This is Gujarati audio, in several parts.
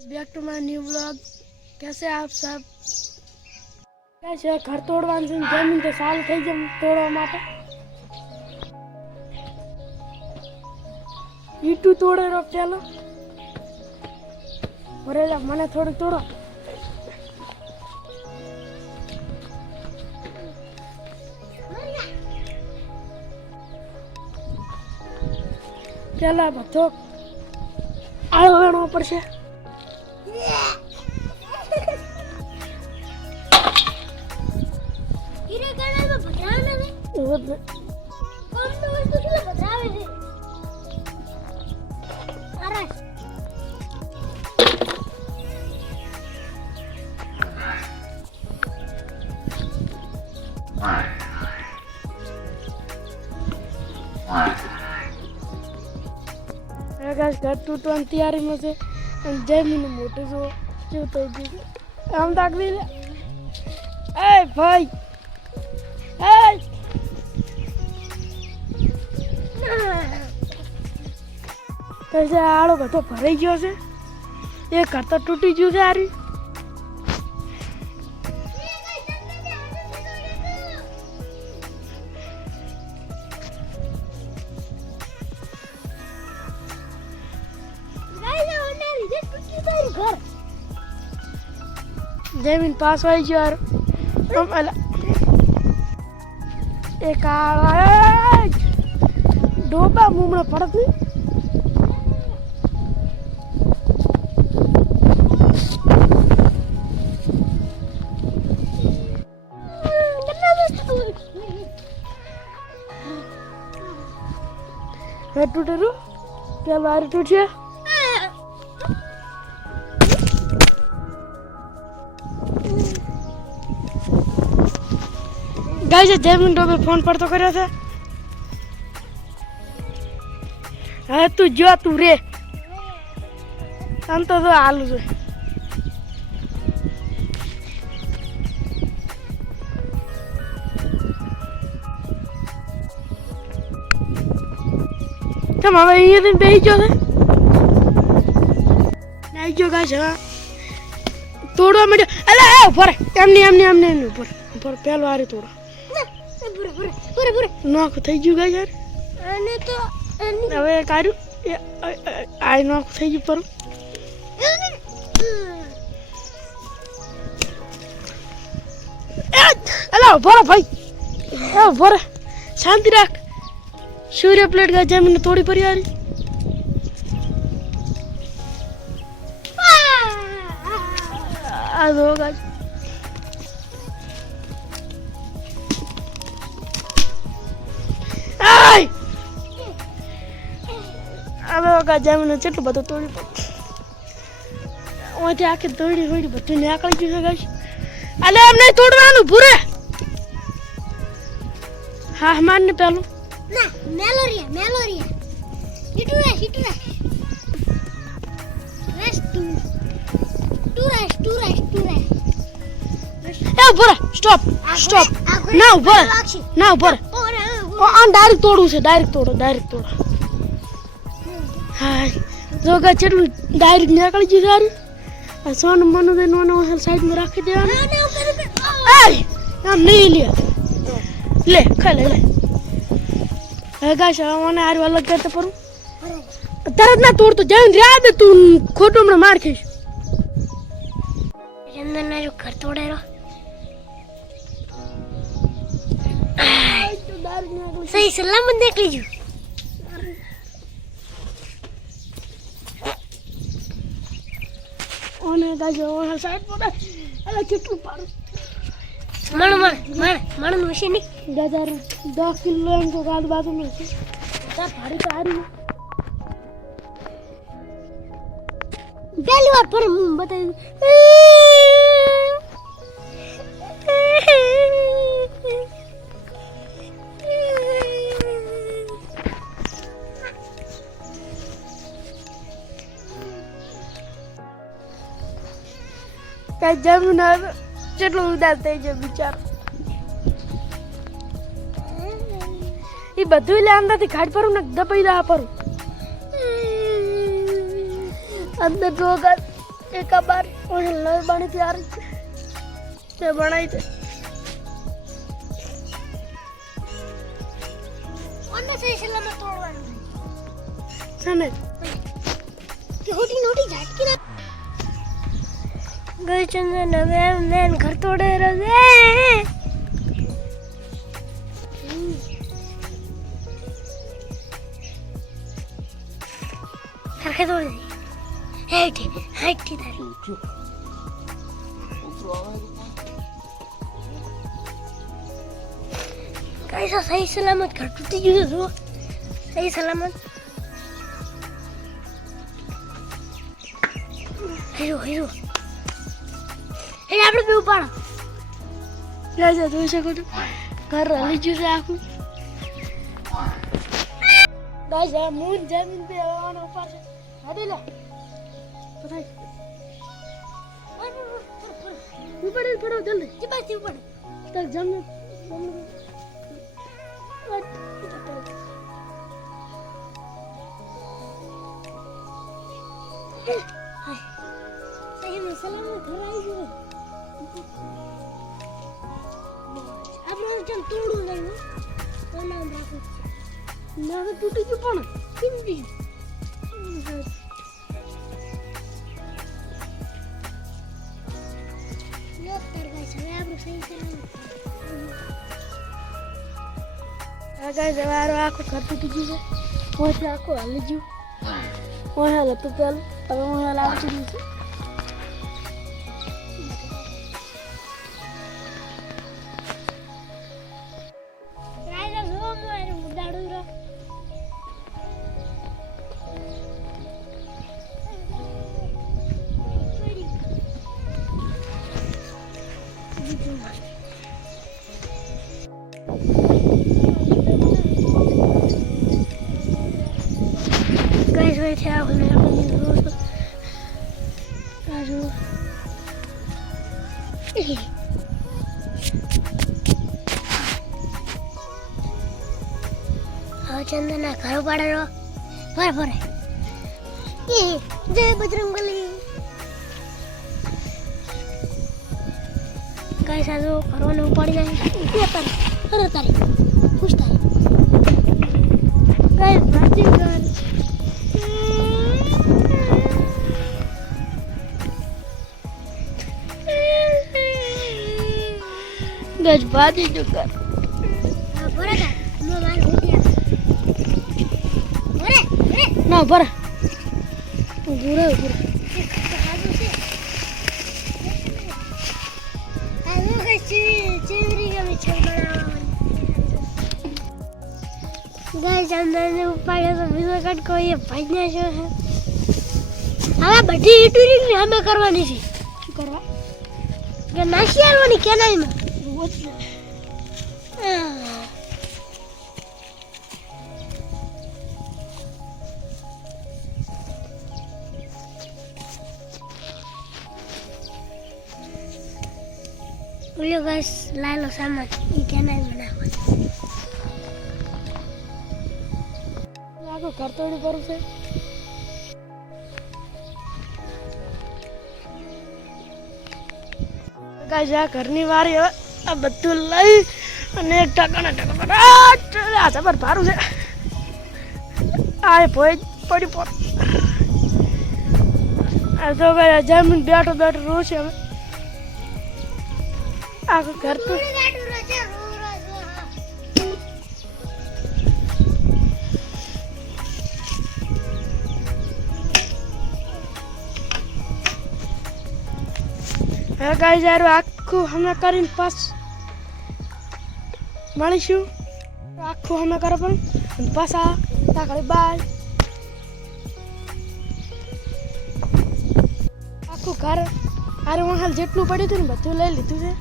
Back to my new vlog. कैसे आप सब? कैसे घर तोड़वान से जमीन तो साल થઈ જમ તોડવા માટે ઈટુ તોડે રો પેલો ભરેલા મને થોડું તોડો પેલા બધો આળો વેણવો પડશે घर टूटवानी तैयारी में से जमीन मोटे जो चूते हम तक भी ए भाई ए कैसे आड़ो બધો ભરાઈ ગયો છે એક ઘર તો તૂટી ગયું છે આરી जमीन पास आई जो यार एक डोबा मुंह में पड़त नहीं टूटे रू क्या बाहर टूटे गाइस जमीन डोबे फोन पर तो કર્યો છે હા તું જો તું રે આમ તો હાલું છે તમ હવે અહીંયા બેસી ગયો છે નાઈ ગયો ગાઈસ હા તોડવા માંડ્યો અલે ઉપર એમને ઉપર પેલો આરે તોડો નોક થઈ ગયું ગાય યાર અને તો હવે કાઢ્યું આ નોક થઈ ગયું પર અલા ભરો ભાઈ ભરો શાંતિ રાખ સૂર્ય પ્લેટ કા જમીન તોડી પડી યાર આ દો ગાય જમીન કેટલું બધું તોડી ઓથી આખી તોડી હોડી બધું નીકળી ગયું છે ગાઈસ અલે એમ નહીં તોડવાનું ભૂરે હા માન ને પેલું ના મેલોરિયા ઈટુ રે રેસ્ટ ટુ એ ભૂરે સ્ટોપ ના ભૂરે ઓન ડાયરેક્ટ તોડવું છે ડાયરેક્ટ તોડો હા જો કા ચેટલું ડાયરેક્ટ નીકળી ગયું સારું આ સોન મનો દે નો સાઈડ માં રાખી દેવાનું એય આમ નહીં લે ખાલે લે હવે ગાઈસ મને આર અલગ કરતે પરું તરત ના તોડતો જઈને રહ્યા દે તું ખોટું મને માર ખાઈશ અંદર ના જો ઘર તોડેરો સહી સલામત નીકળી ગયું ઓને ગાજો ઓને સાઈડ પર અલે કેટલું પાડું મણ મશીન ની 10 કિલો એમ તો ગાડ બાજુ મે છે તાર ભારી તારી પહેલી વાર પર હું બતાવી કઈ જમીન કેટલું ઉદાસ થઈ જાય બિચાર એ બધું લે અંદરથી ઘાટ પરું ને દબાઈ રહ્યા પરું અંદર રોગ एक बार और नई बनी तैयार से बनाई थे ઓને સહી સલામત તોડવાનું સને કે હોટી નોટી ઝાટકી ના ગઈ ચંદન હવે મેન ઘર તોડે રહે ખરખે તોડે હેઠી હેઠી તારી कैसा सही सलामत घर टूटी गई तो सही सलामत हीरो हीरो આપણે બે ઉપાડ રાજા જોઈ શકો છો ઘર હલી ગયું છે આખું ગાઈસ આ મૂન જમીન पे આવવાનો ઉપર છે હાડી લે પતાઈ ઉપર પડો જલ્દી ચીબાથી ઉપર તક જમ सही में सलामत घर आई गयो આપણે ચલ તોડું લઈ તો નામ રાખું ના તૂટી ગયું પણ કેમ ગયું લોક તરવાય છે આપણે સહી સલામત આ ગાઈસ હવે આખું ઘર તૂટી ગયું છે ઓથી આખું હલી ગયું ઓહે હતું પેલું હવે ઓહે લાવતું નથી રાજા જો મારે મુડાડું row Guys, wait here. I'm going to Raju. हाँ चंदना घर पड़ा रो पर पर ये जय बजरंगबली गाइस आजो परवाने पड़ी जाए ये पर अरे तारी खुश तारी गाइस बाजी कर गाइस बाजी जो कर बोरा का नो मार हो गया बोरे ना बोरा पूरा पूरा गाइस अंदर ने ऊपर से वीडियो कट को ये भजना जो है હવે બધી ઈટુરિંગ ને અમે કરવાની છે શું કરવા કે નાખી આલવાની કેનાલમાં બોલો ગાઈસ લાલો સામાન ઈ કેનાલમાં નાખવાનું આખું ઘર તોડી પડું છે ગાઈસ આ ઘરની વારી હવે આ બધું લઈ અને એક ટકા આ જબર ભારું છે આ ભોય પડી પડ આ તો ભાઈ જમીન બેઠો બેઠો રો છે હવે આખું ઘર તો હવે ગાઈસ યાર આખું હમણાં કરીને પાસ મળીશું આખું હમણાં કરો પણ અને પાછા તાકડે બાય આખું ઘર અરે હું હાલ જેટલું પડ્યું હતું ને બધું લઈ લીધું છે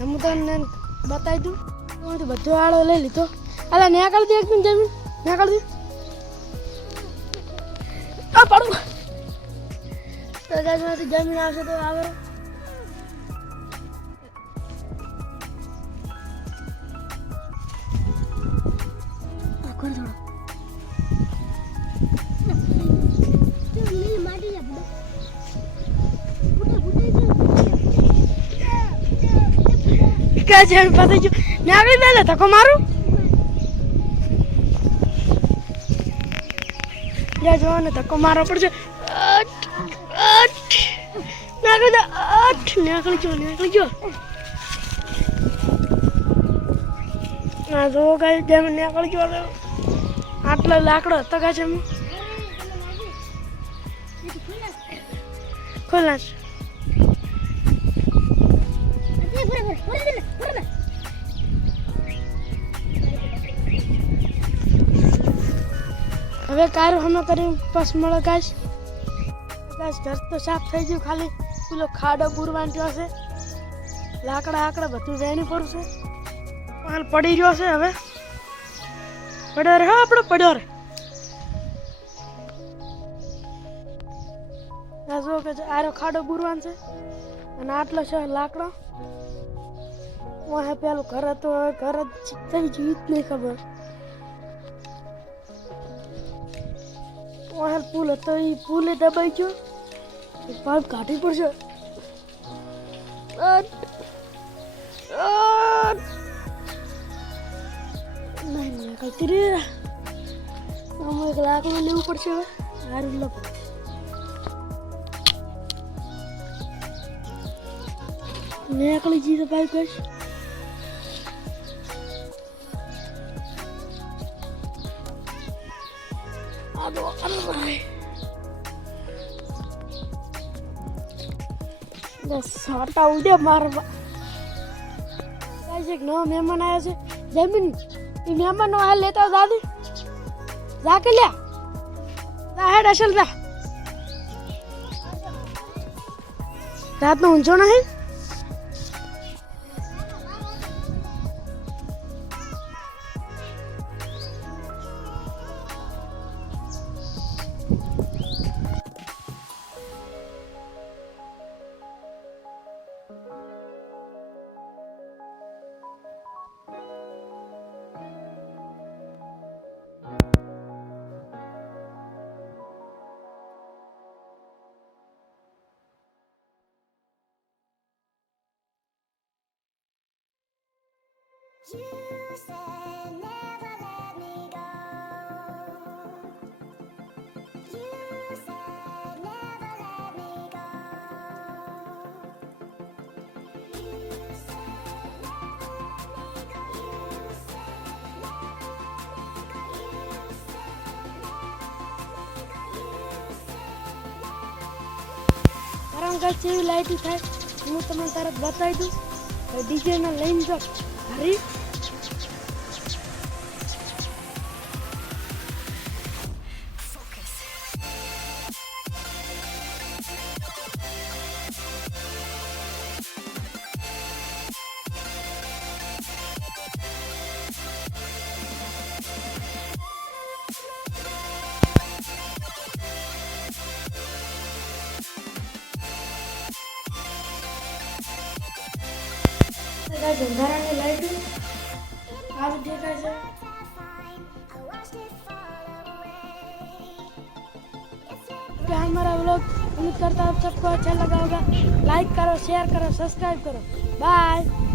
હું તમને બતાવી દઉં હું તો બધો આળો લઈ લીધો અલા ન્યા કરી દે એકદમ જમીન ન્યા કરી દે આ પાડું તો ગાઈસમાંથી જમીન આવશે તો આવે ગાય છે પતી ગયું ને આગળ દે લે ધક્કો મારું જા જો ને ધક્કો મારવો પડશે નાગળ દે નીકળી ગયો ના જો ગાય જેમ નીકળી ગયો આટલો લાકડો હતો ગાય છે ખોલાશ હવે કારું હમે કરી પાસ મળે ગાય ઘર તો સાફ થઈ ગયું ખાલી પેલો ખાડો બુરવાંટ્યો છે લાકડા બધું વેણી પડું છે હાલ પડી રહ્યો છે હવે પડ્યો રે હા આપણો પડ્યો રે આ જો કે આરો ખાડો બુરવાન છે અને આટલો છે લાકડો વાહે પેલું ઘર હતું હવે ઘર જ થઈ ગયું જ નહીં ખબર વાહે પુલ હતો એ પુલે દબાઈ ગયો પાઇપ કાઢવી પડશે નહીં નીકળતી રે આમાં એક લાકડું લેવું પડશે હવે સારું લો નીકળી જઈ તો પાઇપ કશ સાટા ઉડે મારવા એક નવો મહેમાન આવ્યો છે જમીન એ મહેમાન નો હાલ લેતા દાદી જા કે લ્યા હેડ અસલ રાત નો ઊંચો નહીં You said never let me go. You said never let me go. You said never let me go. You said never let me go. You said never let me go. You said never let me go. કારણ કે જેવી લાઈટ થાય હું તમને તરત બતાવી દઉં ડીજે ને લઈને જાઓ હરી અંધારાની લાઈટ આવી દેખાય છે क्या हमारा व्लॉग उम्मीद करता हूँ सबको अच्छा लगा होगा लाइक करो शेयर करो सब्सक्राइब करो बाय।